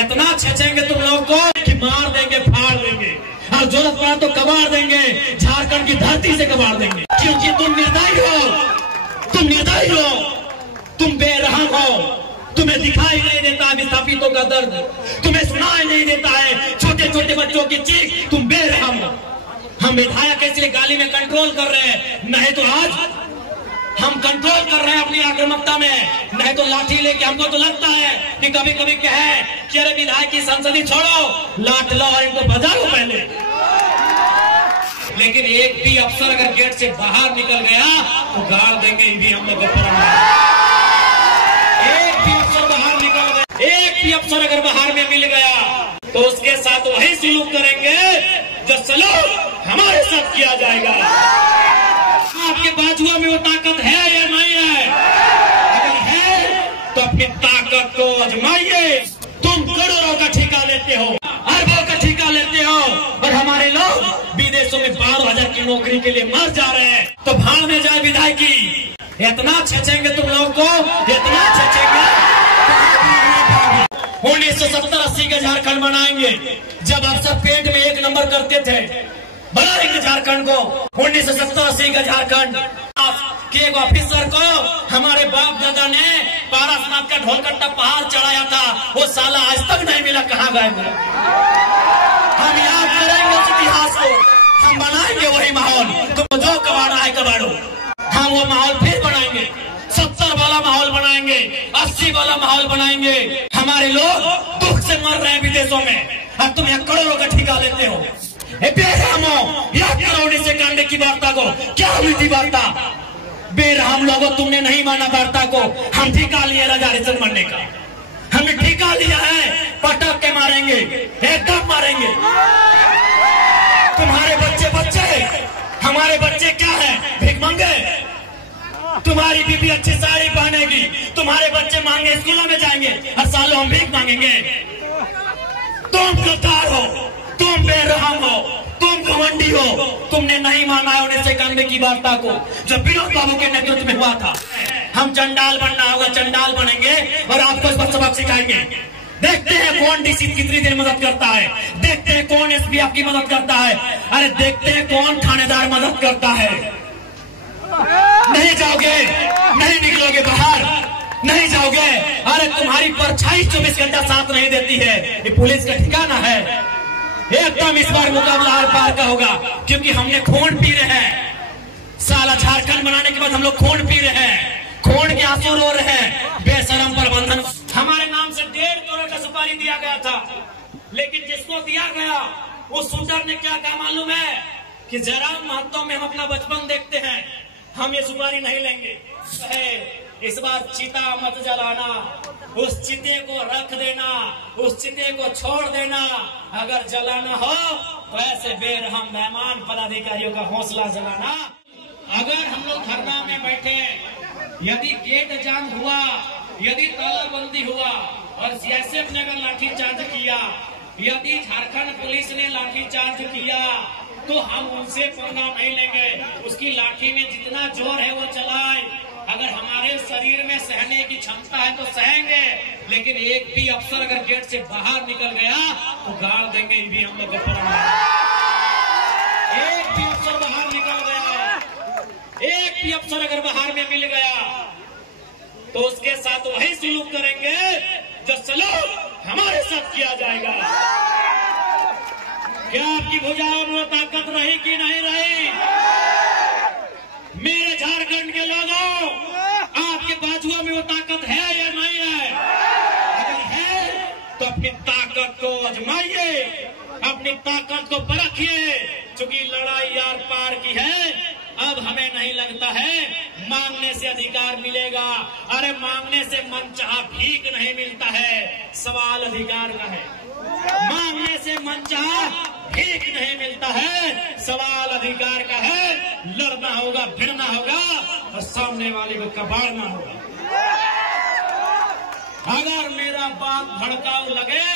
इतना छेचेंगे तुम लोगों को कि मार देंगे, फाड़ देंगे, और जरूरत पड़ा तो कबाड़ देंगे, झारखंड की धरती से कबाड़ देंगे। क्योंकि तुम निर्दयी हो, तुम निर्दयी हो, तुम बेरहम हो। तुम्हें दिखाई नहीं देता विस्थापितों का दर्द, तुम्हें सुनाई नहीं देता है छोटे छोटे बच्चों की चीख। तुम बेरहम हो। हम विधायक इसलिए गाली में कंट्रोल कर रहे हैं, नहीं तो आज हम कंट्रोल कर रहे हैं अपनी आक्रामकता में, नहीं तो लाठी लेके हमको तो लगता है कि कभी कभी कहे कि अरे विधायक की संसदी छोड़ो, लाठ लो और इनको बजाओ पहले। लेकिन एक भी अफसर अगर गेट से बाहर निकल गया तो गाड़ देंगे भी हम लोग। एक भी अफसर बाहर निकल गया, एक भी अफसर अगर बाहर में मिल गया तो उसके साथ वही सलूक करेंगे जो सलूक हमारे साथ किया जाएगा। आपके बाजुओं में वो ताकत है या नहीं है? अगर है तो अपनी ताकत को आजमाइए। तुम करोड़ों का ठेका लेते हो, अरबों का ठेका लेते हो, और हमारे लोग विदेशों में 12,000 की नौकरी के लिए मर जा रहे हैं। तो भाड़ में जाए विधायकी। इतना छेचेंगे तुम लोगों को, इतना छेचेंगे। 1970-80 का झारखंड बनाएंगे, जब आप सब पेट में एक नंबर करते थे। बनाएंगे झारखंड को, 1970-80 का झारखंड। कि एक ऑफिसर को हमारे बाप दादा ने पारसनाथ का ढोलकट्टा पहाड़ चढ़ाया था, वो साला आज तक नहीं मिला, कहाँ गए? हम याद करेंगे उस इतिहास को, हम बनाएंगे वही माहौल। तुम जो कबाड़ा है कबाड़ो, हम वो माहौल फिर बनाएंगे। 70 वाला माहौल बनाएंगे, 80 वाला माहौल बनाएंगे। हमारे लोग दुख से मर रहे हैं विदेशों में, और तुम यहाँ करोड़ों का ठेका लेते हो। याद करो 19 कांडे की वार्ता को, क्या हुई थी वार्ता? बेरहम लोगों, तुमने नहीं माना वार्ता को। हम ठेका लिए राजा हरिश्चंद्र मरने का, हमने ठेका लिया है, पटक के मारेंगे, एकदम मारेंगे। तुम्हारे बच्चे हमारे बच्चे क्या है? भीख मांगे। तुम्हारी बीबी अच्छी साड़ी पहनेगी, तुम्हारे बच्चे मांगे स्कूलों में जाएंगे, हर साल हम भीख मांगेंगे। तुम गद्दार हो, तुम बेरहम हो, तुम घमंडी हो। तुमने नहीं माना है 19 कांडे की वार्ता को, जब विनोद बाबू के नेतृत्व में हुआ था। हम चंडाल बनना होगा, चंडाल बनेंगे और आपको इस पर सबक सिखाएंगे। देखते हैं कौन डीसी कितनी देर मदद करता है, देखते हैं कौन एसपी आपकी मदद करता है, अरे देखते हैं कौन थानेदार मदद करता है। नहीं जाओगे, नहीं निकलोगे बाहर, नहीं जाओगे। अरे तुम्हारी परछाई 24 घंटा साथ नहीं देती है, ये पुलिस का ठिकाना है। एकदम इस बार मुकाबला आर पार का होगा, क्योंकि हमने खून पी रहे हैं। साला झारखंड बनाने के बाद हम लोग खून पी रहे हैं, खून के आंसू रो रहे हैं। बेशरम प्रबंधन। हमारे नाम से 1.5 करोड़ का सुपारी दिया गया था, लेकिन जिसको दिया गया उस शूटर ने क्या कहा मालूम है? कि जयराम महतो में हम अपना बचपन देखते हैं, हम ये सुपारी नहीं लेंगे। इस बार चिता मत जलाना, उस चिते को रख देना, उस चिते को छोड़ देना। अगर जलाना हो तो ऐसे बेरहम मेहमान पदाधिकारियों का हौसला जलाना। अगर हम लोग धरना में बैठे, यदि गेट जाम हुआ, यदि तालाबंदी हुआ और सीएसएफ ने अगर लाठीचार्ज किया, यदि झारखंड पुलिस ने लाठीचार्ज किया, तो हम उनसे पड़ना नहीं लेंगे। उसकी लाठी में जितना जोर है वो चलाए। अगर हमारे शरीर में सहने की क्षमता है तो सहेंगे, लेकिन एक भी अफसर अगर गेट से बाहर निकल गया तो गाड़ देंगे भी हम लोग। एक भी अफसर बाहर निकल गया, एक भी अफसर अगर बाहर में मिल गया तो उसके साथ वही सलूक करेंगे जो सलूक हमारे साथ किया जाएगा। क्या आपकी भुजाओं में ताकत रही कि नहीं रही? मेरे झारखंड के लोगों, आपके बाजुओं में वो ताकत है या नहीं है? अगर है तो अपनी ताकत को आजमाइए, अपनी ताकत को परखिए। चूंकि लड़ाई यार पार की है, अब हमें नहीं लगता है मांगने से अधिकार मिलेगा। अरे मांगने से मनचाहा भीख नहीं मिलता है, सवाल अधिकार का है। मांगने से मनचाहा भीख नहीं मिलता है, सवाल अधिकार का है। लड़ना होगा, भिड़ना होगा और सामने वाले को कबाड़ना होगा। अगर मेरा बात भड़काऊ लगे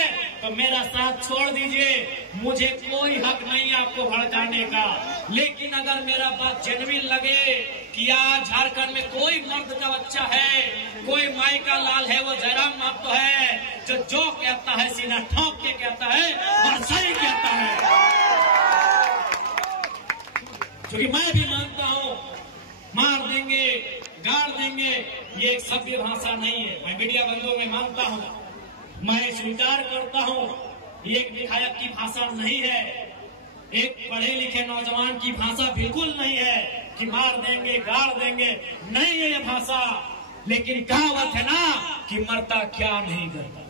तो मेरा साथ छोड़ दीजिए, मुझे कोई हक नहीं आपको भड़काने का। लेकिन अगर मेरा बात जेन्युइन लगे कि आज झारखंड में कोई मर्द का बच्चा है, कोई माई का लाल है, वो जयराम महतो है, जो जो जो कहता है सीना ठोक के कहता है और सही कहता है। क्योंकि मैं भी मानता हूं मार देंगे गाड़ देंगे ये एक सभ्य भाषा नहीं है। मैं मीडिया बंधुओं में मानता हूं, मैं स्वीकार करता हूं ये एक विधायक की भाषा नहीं है, एक पढ़े लिखे नौजवान की भाषा बिल्कुल नहीं है कि मार देंगे गाड़ देंगे, नहीं है ये भाषा। लेकिन कहावत है ना कि मरता क्या नहीं करता।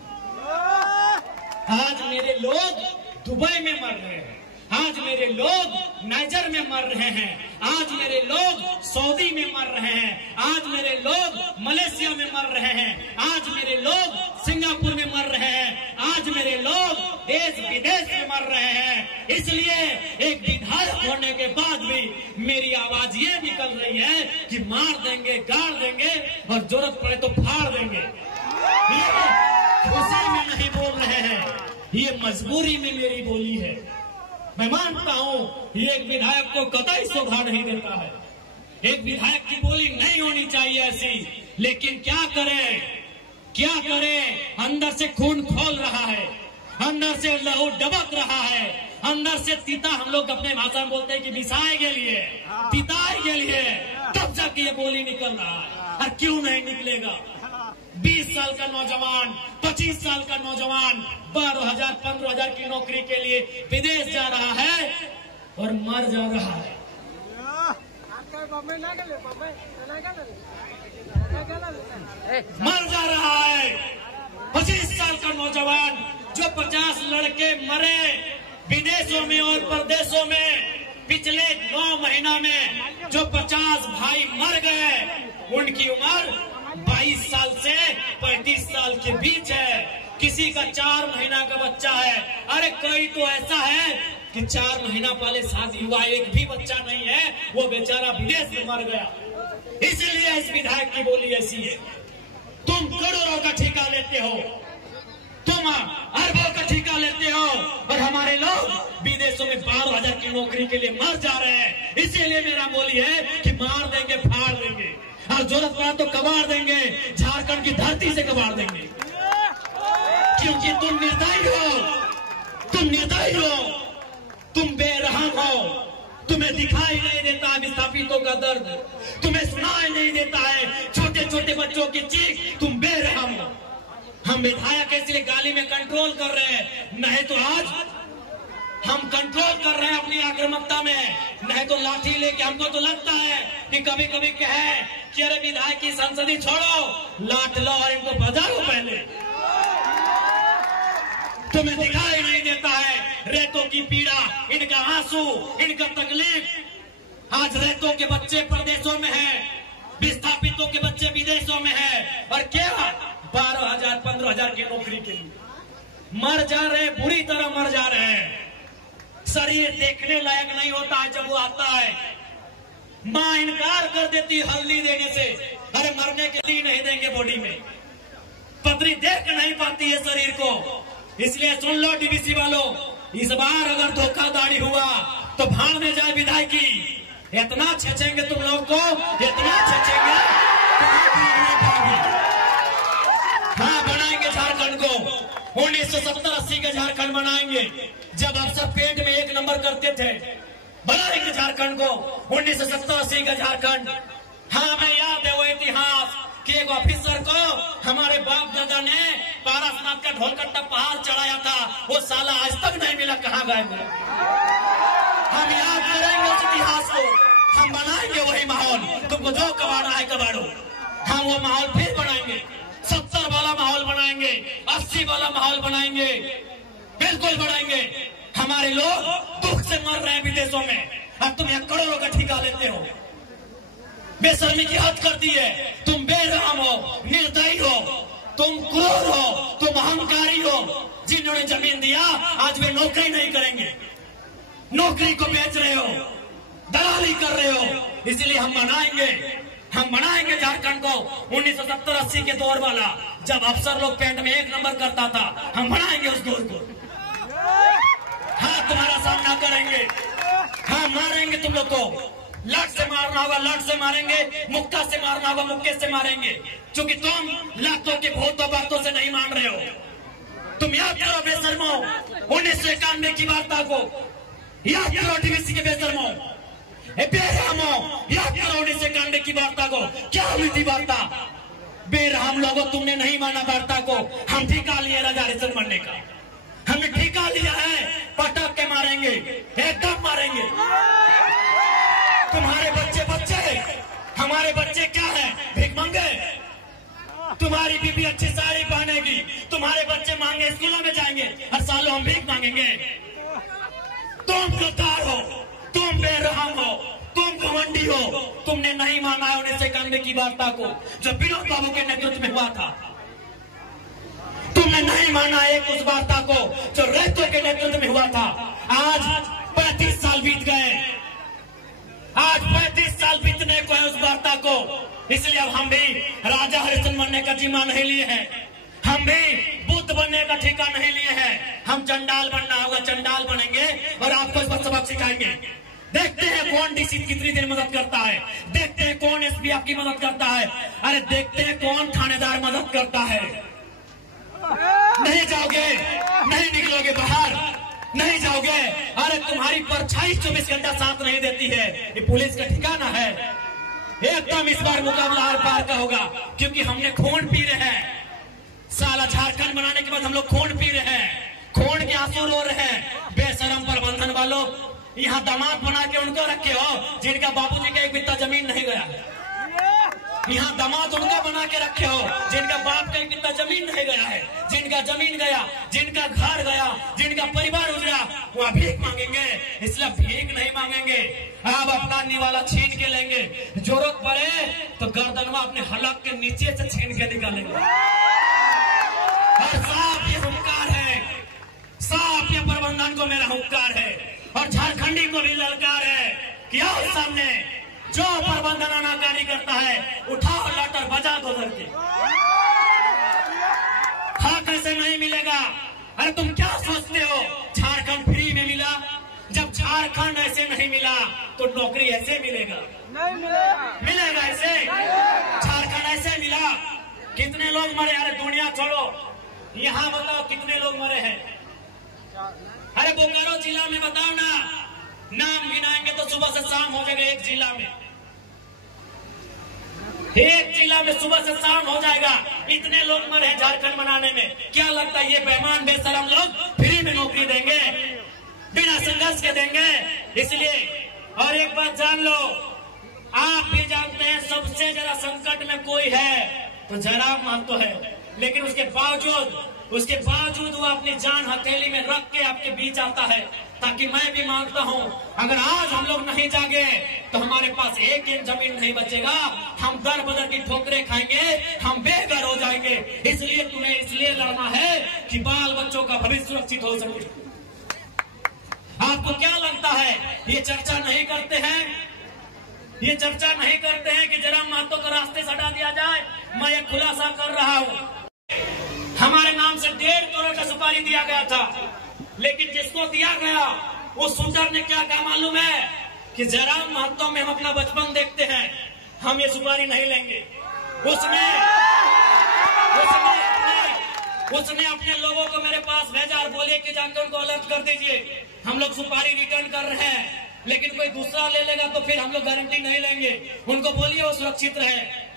आज मेरे लोग दुबई में मर रहे हैं, आज मेरे लोग नाइजर में मर रहे हैं, आज मेरे लोग सऊदी में मर रहे हैं, आज मेरे लोग मलेशिया में मर रहे हैं, आज मेरे लोग सिंगापुर में मर रहे हैं, आज मेरे लोग देश विदेश में मर रहे हैं। इसलिए एक विधायक होने के बाद भी मेरी आवाज ये निकल रही है कि मार देंगे गाड़ देंगे और जरूरत पड़े तो फाड़ देंगे। ये खुशी में नहीं बोल रहे हैं, ये मजबूरी में मेरी बोली है। मैं मानता हूं ये एक विधायक को कतई शोभा नहीं देता है, एक विधायक की बोली नहीं होनी चाहिए ऐसी, लेकिन क्या करें अंदर से खून खोल रहा है, अंदर से लहू डबक रहा है, अंदर से तीता, हम लोग अपने भाषा में बोलते हैं कि बिसाए के लिए तिताए के लिए, तब जाके ये बोली निकल रहा है। और क्यों नहीं निकलेगा? 20 साल का नौजवान, 25 साल का नौजवान 12,000 15,000 की नौकरी के लिए विदेश जा रहा है और मर जा रहा है। मर जा रहा है 25 साल का नौजवान, जो 50 लड़के मरे विदेशों में और प्रदेशों में पिछले 9 महीना में, जो 50 भाई मर गए, उनकी उम्र 22 साल से 35 साल के बीच है। किसी का 4 महीना का बच्चा है, अरे कोई तो ऐसा है कि 4 महीना पहले शादी हुआ, एक भी बच्चा नहीं है, वो बेचारा विदेश में मर गया। इसलिए इस विधायक की बोली ऐसी है। तुम करोड़ों का ठेका लेते हो, तुम अरबों का ठेका लेते हो, और हमारे लोग विदेशों में 12,000 की नौकरी के लिए मर जा रहे हैं। इसीलिए मेरा बोली है कि मार देंगे फाड़ देंगे, और जरूरत पड़ा तो कबाड़ देंगे, झारखंड की धरती से कबाड़ देंगे। क्योंकि तुम निर्दयी हो, तुम बेरहम हो, तुम्हें दिखाई नहीं देता है विस्थापितों का दर्द, तुम्हें सुनाई नहीं देता है छोटे छोटे बच्चों की चीख, तुम बेरहम हो। हम विधायक इसलिए गाली में कंट्रोल कर रहे हैं, नहीं तो आज हम कंट्रोल कर रहे हैं अपनी आक्रामकता में, नहीं तो लाठी लेके। हमको तो लगता है कि कभी कभी कहे कि अरे विधायक की संसदी छोड़ो, लाठ लो और इनको बजाओ पहले। तुम्हें दिखाई नहीं देता है रेतों की पीड़ा, इनका आंसू, इनका तकलीफ। आज रेतों के बच्चे प्रदेशों में हैं, विस्थापितों के बच्चे विदेशों में हैं, और क्या 12,000 15,000 की नौकरी के लिए मर जा रहे, बुरी तरह मर जा रहे हैं। शरीर देखने लायक नहीं होता है जब वो आता है, मां इनकार कर देती हल्दी देने से, अरे मरने के लिए नहीं देंगे बॉडी में, पतरी देख नहीं पाती है शरीर को। इसलिए सुन लो डीवीसी वालों, इस बार अगर धोखाधड़ी हुआ तो भाड़ में जाए विधायकी, इतना छेचेंगे तुम लोग को, इतना छेचेंगे। हाँ, बनाएंगे झारखंड को 1970-80 का झारखंड बनाएंगे, जब अफसर पेट में 1 नंबर करते थे। बनाएंगे झारखंड को 1970-80 का झारखंड। हाँ, मैं याद है वो इतिहास कि एक ऑफिसर को हमारे बाप दादा ने पारसनाथ का ढोलकट्टा पहाड़ चढ़ाया था, वो साला आज तक नहीं मिला, कहाँ गए? हम याद करेंगे उस इतिहास को, हम बनाएंगे वही माहौल। तुमको जो कबाड़ा है कबाड़ो, हम वो माहौल फिर बनाएंगे, 70 वाला माहौल बनाएंगे, 80 वाला माहौल बनाएंगे, बिल्कुल बनाएंगे। हमारे लोग दुख से मर रहे हैं विदेशों में, और तुम यहाँ करोड़ों का ठेका लेते हो। बेशर्मी की हद कर दी है, तुम बेरहम हो, निर्दयी हो, तुम क्रूर हो, तुम अहंकारी हो। जिन्होंने जमीन दिया आज वे नौकरी नहीं करेंगे, नौकरी को बेच रहे हो, दलाली कर रहे हो। इसलिए हम बनाएंगे झारखंड को 1970-80 के दौर वाला, जब अफसर लोग पेंट में 1 नंबर करता था। हम बनाएंगे उस दौर को। हाँ, तुम्हारा सामना करेंगे, हाँ मारेंगे तुम लोग को, लट से मारना होगा लट से मारेंगे, मुक्का से मारना होगा मुक्के से मारेंगे, क्योंकि तुम लातों के भूतों बातों से नहीं मान रहे हो। तुम याद करो बेशर्मो 1991 की वार्ता को, याद करो डीवीसी के बेशर्मो, बेरहमो, याद करो 1991 की वार्ता को। क्या हुई थी वार्ता? बेरहम लोगों, तुमने नहीं माना वार्ता को। हम ठिका लिए राजा हरिश्चंद्र मरने का, हमने ठिका लिया है, पटक के मारेंगे, एकदम मारेंगे। तुम्हारे बच्चे हमारे बच्चे क्या है? भिखमंगे। तुम्हारी बीबी अच्छी साड़ी पहनेगी, तुम्हारे बच्चे मांगे स्कूलों में जाएंगे, हर साल हम भीख मांगेंगे। तुम गद्दार हो, तुम बेरहम हो, तुम घमंडी हो। तुमने नहीं माना है 1991 की वार्ता को, जो विनोद बाबू के नेतृत्व में हुआ था। तुमने नहीं माना एक उस वार्ता को जो रेतो के नेतृत्व में हुआ था। आज 35 साल बीत गए, आज 35 साल बीतने को है उस वार्ता को। इसलिए अब हम भी राजा हरिश्चंद्र बनने का जिम्मा नहीं लिए हैं, हम भी बुद्ध बनने का ठेका नहीं लिए हैं। हम चंडाल बनना होगा, चंडाल बनेंगे और आपको इस पर सबक सिखाएंगे। देखते हैं कौन डीसी कितनी देर मदद करता है, देखते हैं कौन एसपी आपकी मदद करता है, अरे देखते हैं कौन थानेदार मदद करता है। नहीं जाओगे, नहीं निकलोगे बाहर, नहीं जाओगे। अरे तुम्हारी परछाई 24 घंटा साथ नहीं देती है, ये पुलिस का ठिकाना है। एकदम इस बार मुकाबला आर पार का होगा, क्योंकि हमने खून पी रहे हैं। साला झारखंड बनाने के बाद हम लोग खून पी रहे हैं, खून के आंसू रो रहे हैं। बेशरम प्रबंधन वालों, यहाँ दामाद बना के उनको रखे हो जिनका बाबूजी का एक बित्ता जमीन नहीं गया। यहाँ दामाद उनका बना के रखे हो जिनका बाप का एक बित्ता जमीन नहीं गया है। जिनका जमीन गया, जिनका घर गया, जिनका परिवार उजड़ा, वो भीख मांगेंगे। इसलिए भीख नहीं मांगेंगे, अब अपना निवाला छीन के लेंगे। जरूरत पड़े तो गर्दनवा अपने हलक के नीचे से छीन के निकालेंगे। और साफ ये हुंकार है, साफ ये प्रबंधन को मेरा हुंकार है और झारखंडी को भी ललकार है कि आओ सामने, जो प्रबंधन आनाकानी करता है उठाओ लाटर बजा दो करके। हाँ, कैसे नहीं मिलेगा? अरे तुम क्या सोचते हो झारखंड फ्री में मिला? जब झारखंड ऐसे नहीं मिला तो नौकरी ऐसे मिलेगा? नहीं मिलेगा। मिलेगा ऐसे? झारखंड ऐसे मिला? कितने लोग मरे? अरे दुनिया छोड़ो, यहाँ बताओ कितने लोग मरे हैं? अरे बोकारो जिला में बताओ ना, नाम गिनाएंगे तो सुबह से शाम हो जाएगा। एक जिला में सुबह से शाम हो जाएगा। इतने लोग मरे हैं झारखंड बनाने में। क्या लगता है ये बेईमान बेशरम लोग फ्री में नौकरी देंगे, बिना संघर्ष के देंगे? इसलिए और एक बात जान लो, आप भी जानते हैं सबसे ज्यादा संकट में कोई है तो जयराम महतो है, लेकिन उसके बावजूद वो अपनी जान हथेली में रख के आपके बीच आता है। ताकि मैं भी मांगता हूं, अगर आज हम लोग नहीं जागे तो हमारे पास एक जमीन नहीं बचेगा, हम दर बदर की ठोकरें खाएंगे, हम बेघर हो जाएंगे। इसलिए तुम्हें इसलिए लड़ना है कि बाल बच्चों का भविष्य सुरक्षित हो सके। आपको क्या लगता है ये चर्चा नहीं करते हैं? ये चर्चा नहीं करते हैं कि जयराम महतो को रास्ते से हटा दिया जाए? मैं एक खुलासा कर रहा हूं, हमारे नाम से 1.5 करोड़ का सुपारी दिया गया था, लेकिन जिसको दिया गया वो शूटर ने क्या कहा मालूम है? कि जयराम महतो में हम अपना बचपन देखते हैं, हम ये सुपारी नहीं लेंगे। उसने अपने लोगों को मेरे पास भेजा और बोले कि जाकर उनको अलर्ट कर दीजिए, हम लोग सुपारी रिटर्न कर रहे हैं। लेकिन कोई दूसरा ले लेगा तो फिर हम लोग गारंटी नहीं लेंगे। उनको बोलिए वो सुरक्षित रहे,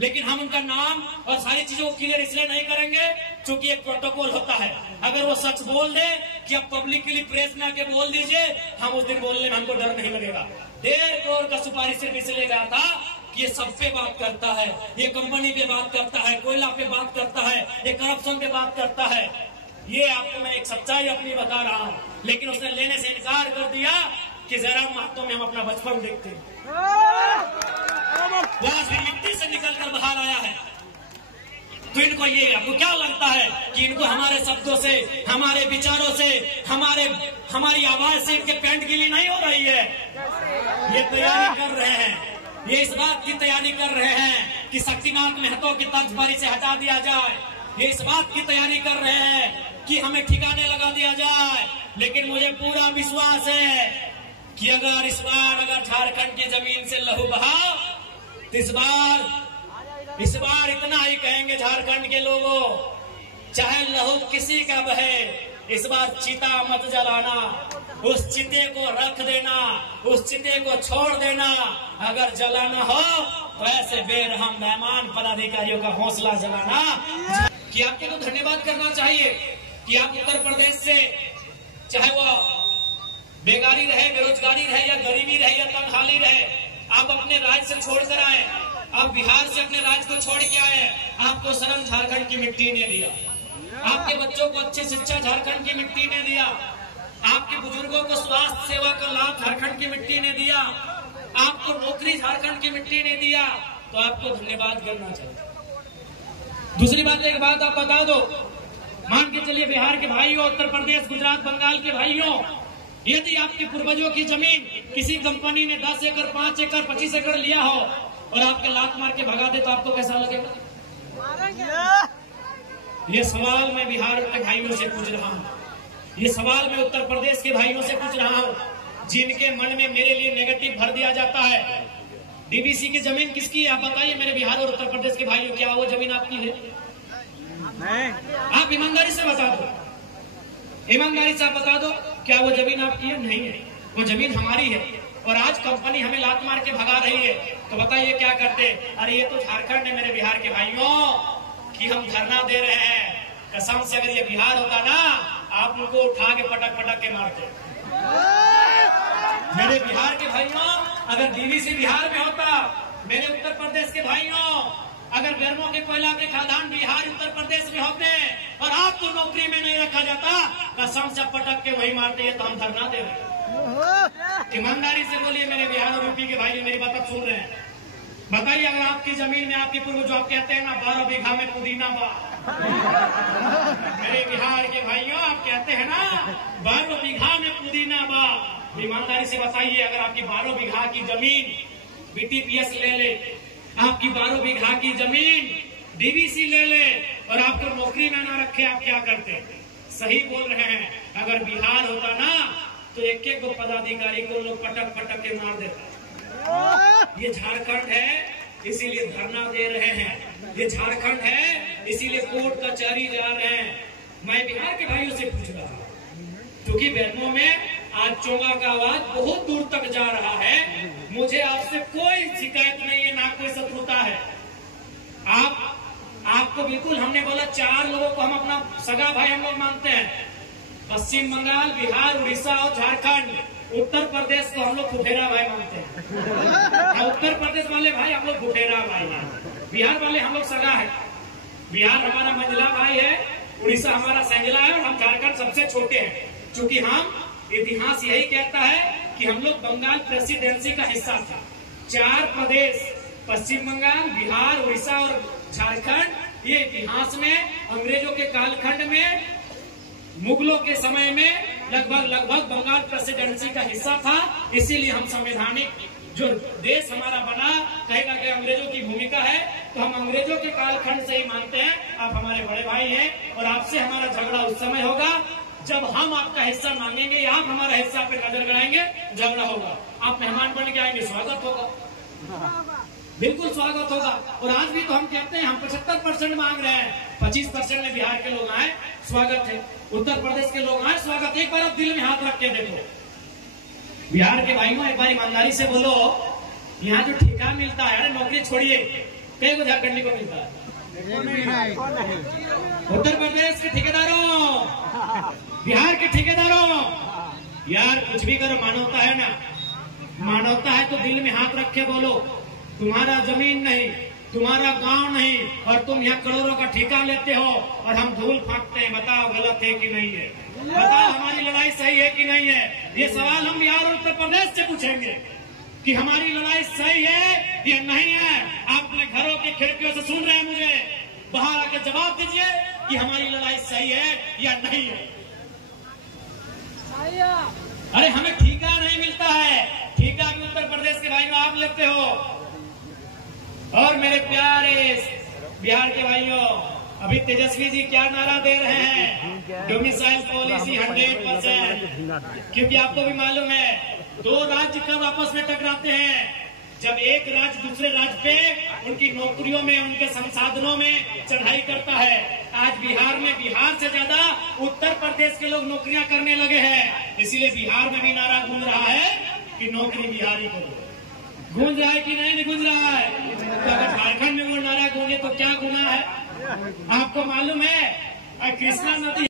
लेकिन हम उनका नाम और सारी चीजों को क्लियर इसलिए नहीं करेंगे क्योंकि एक प्रोटोकॉल होता है। अगर वो सच बोल दे कि अब पब्लिकली प्रेस में आके बोल दीजिए, हम उस दिन बोलने में हमको डर नहीं लगेगा। 1.5 करोड़ का सुपारी सिर्फ इसलिए गया था कि ये सब पे बात करता है, ये कंपनी पे बात करता है, कोयला पे बात करता है, ये करप्शन पे बात करता है। ये आपको मैं एक सच्चाई अपनी बता रहा हूँ। लेकिन उसने लेने से इनकार कर दिया कि जयराम महतो में हम अपना बचपन देखते हैं। वहां से मिट्टी से निकलकर बाहर आया है। तो इनको ये, आपको क्या लगता है कि इनको हमारे शब्दों से, हमारे विचारों से, हमारी आवाज से इनके पैंट गिली नहीं हो रही है? ये तैयारी कर रहे हैं, ये इस बात की तैयारी कर रहे हैं कि शक्तिनाथ महतो की तर्जबारी से हटा दिया जाए। ये इस बात की तैयारी कर रहे हैं कि हमें ठिकाने लगा दिया जाए। लेकिन मुझे पूरा विश्वास है कि अगर इस बार झारखंड की जमीन से लहू बहा तो इस बार इतना ही कहेंगे झारखंड के लोगों, चाहे लहू किसी का बहे, इस बार चिता मत जलाना, उस चिते को रख देना, उस चिते को छोड़ देना। अगर जलाना हो तो ऐसे बेरहम मेहमान पदाधिकारियों का हौसला जलाना। कि आपको तो धन्यवाद करना चाहिए कि आप उत्तर प्रदेश से, चाहे वो बेकारी रहे, बेरोजगारी रहे, या गरीबी रहे, या तंगहाली रहे, आप अपने राज्य से छोड़कर आए। आप बिहार से अपने राज्य को छोड़ के आए। आपको शरण झारखंड की मिट्टी ने दिया, आपके बच्चों को अच्छी शिक्षा झारखंड की मिट्टी ने दिया, आपके बुजुर्गों को स्वास्थ्य सेवा का लाभ झारखंड की मिट्टी ने दिया, आपको नौकरी झारखंड की मिट्टी ने दिया, तो आपको धन्यवाद करना चाहिए। दूसरी बात, एक बात आप बता दो, मान के चलिए बिहार के भाइयों, उत्तर प्रदेश, गुजरात, बंगाल के भाइयों, यदि आपके पूर्वजों की जमीन किसी कंपनी ने 10 एकड़, 5 एकड़, 25 एकड़ लिया हो और आपके लात मार के भगा दे, तो आपको कैसा लगेगा? ये सवाल मैं बिहार के भाइयों से पूछ रहा हूँ, ये सवाल मैं उत्तर प्रदेश के भाइयों से पूछ रहा हूँ, जिनके मन में मेरे लिए नेगेटिव भर दिया जाता है। डीवीसी की जमीन किसकी है? आप बताइए मेरे बिहार और उत्तर प्रदेश के भाइयों, क्या वो जमीन आपकी है? आप ईमानदारी से बता दो, ईमानदारी से आप बता दो, क्या वो जमीन आपकी है? नहीं है, वो जमीन हमारी है। और आज कंपनी हमें लात मार के भगा रही है, तो बताइए क्या करते? अरे ये तो झारखंड है मेरे बिहार के भाइयों, कि हम धरना दे रहे हैं। कसम से अगर ये बिहार होता ना, आप उनको उठा के पटक पटक के मारते। मेरे बिहार के भाइयों, अगर डीवीसी बिहार में होता, मेरे उत्तर प्रदेश के भाइयों, अगर बेरमो के कोयला के खादान बिहार उत्तर प्रदेश में होते और आपको नौकरी में नहीं रखा जाता, कसम से पटक के वही मारते हैं। तो हम धरना दे रहे। ईमानदारी से बोलिए मेरे बिहार और यूपी के भाई, मेरी बात सुन रहे हैं, बताइए अगर आपकी जमीन में आपके पूर्वज, आप कहते हैं ना 12 बीघा में पुदीना बा, मेरे बिहार के भाइयों आप कहते हैं ना 12 बीघा में पुदीना बा, ईमानदारी से बताइए अगर आपकी 12 बीघा की जमीन बीटीपीएस ले ले, आपकी 12 बीघा की जमीन डीवीसी ले ले और आपको नौकरी में ना रखे, आप क्या करते? सही बोल रहे हैं, अगर बिहार होता ना तो एक एक को पदाधिकारी को लोग पटक पटक के मार देता। ये झारखंड है इसीलिए धरना दे रहे हैं, ये झारखंड है इसीलिए कोर्ट कचहरी जा रहे हैं। मैं बिहार के भाइयों से पूछ रहा हूँ, क्योंकि बेरमो में आज चोंगा का आवाज बहुत दूर तक जा रहा है। मुझे आपसे कोई शिकायत नहीं है, ना कोई शत्रुता है। आपको बिल्कुल हमने बोला 4 लोगों को हम अपना सगा भाई हम लोग मानते हैं, पश्चिम बंगाल, बिहार, उड़ीसा और झारखंड। उत्तर प्रदेश को हम लोग फुफेरा भाई मानते हैं। उत्तर प्रदेश वाले भाई हम लोग फुफेरा भाई हैं, बिहार वाले हम लोग सगा है। बिहार हमारा मंझला भाई है, उड़ीसा हमारा संजला है और हम झारखंड सबसे छोटे हैं। क्योंकि हम, इतिहास यही कहता है कि हम लोग बंगाल प्रेसिडेंसी का हिस्सा था। 4 प्रदेश, पश्चिम बंगाल, बिहार, उड़ीसा और झारखंड, ये इतिहास में अंग्रेजों के कालखंड में, मुगलों के समय में लगभग बंगाल प्रेसिडेंसी का हिस्सा था। इसीलिए हम संवैधानिक जो देश हमारा बना, कहीं ना कहीं अंग्रेजों की भूमिका है, तो हम अंग्रेजों के कालखंड से ही मानते हैं। आप हमारे बड़े भाई हैं और आपसे हमारा झगड़ा उस समय होगा जब हम आपका हिस्सा मांगेंगे या आप हमारा हिस्सा पे नजर गड़ाएंगे, झगड़ा होगा। आप मेहमान बन के आएंगे, स्वागत होगा, बिल्कुल स्वागत होगा। और आज भी तो हम कहते हैं हम 75% मांग रहे हैं, 25% में बिहार के लोग आए, स्वागत है। उत्तर प्रदेश के लोग आए, स्वागत। एक बार आप दिल में हाथ रख के देखो, बिहार के भाइयों एक बार ईमानदारी से बोलो, यहाँ जो ठेका मिलता है, अरे नौकरी छोड़िए, कई को झारखंडी को मिलता है? उत्तर प्रदेश के ठेकेदारों, बिहार के ठेकेदारों, यार कुछ भी करो, मानवता है ना, मानवता है तो दिल में हाथ रख के बोलो, तुम्हारा जमीन नहीं, तुम्हारा गांव नहीं, और तुम यहाँ करोड़ों का ठेका लेते हो और हम धूल फाँकते हैं। बताओ गलत है कि नहीं है? बताओ हमारी लड़ाई सही है कि नहीं है? ये सवाल हम बिहार और उत्तर प्रदेश से पूछेंगे कि हमारी लड़ाई सही है या नहीं है। आप अपने घरों की खिड़कियों से सुन रहे हैं मुझे, बाहर आके जवाब दीजिए कि हमारी लड़ाई सही है या नहीं है। अरे हमें ठेका नहीं मिलता है, ठेका भी उत्तर प्रदेश के भाइयों आप लेते हो। और मेरे प्यारे बिहार के भाइयों, अभी तेजस्वी जी क्या नारा दे रहे हैं? Domicile policy 100%। क्योंकि आपको भी मालूम है 2 राज्य कब आपस में टकराते हैं? जब एक राज्य दूसरे राज्य पे उनकी नौकरियों में, उनके संसाधनों में चढ़ाई करता है। आज बिहार में, बिहार से ज्यादा उत्तर प्रदेश के लोग नौकरियां करने लगे हैं। इसीलिए बिहार में भी नारा गूंज रहा है कि नौकरी बिहारी को दो। गूंज रहा है कि नहीं गूंज रहा है? तो अगर झारखंड में वो नारा गूंजे तो क्या गुनाह है? आपको मालूम है कृष्णा नदी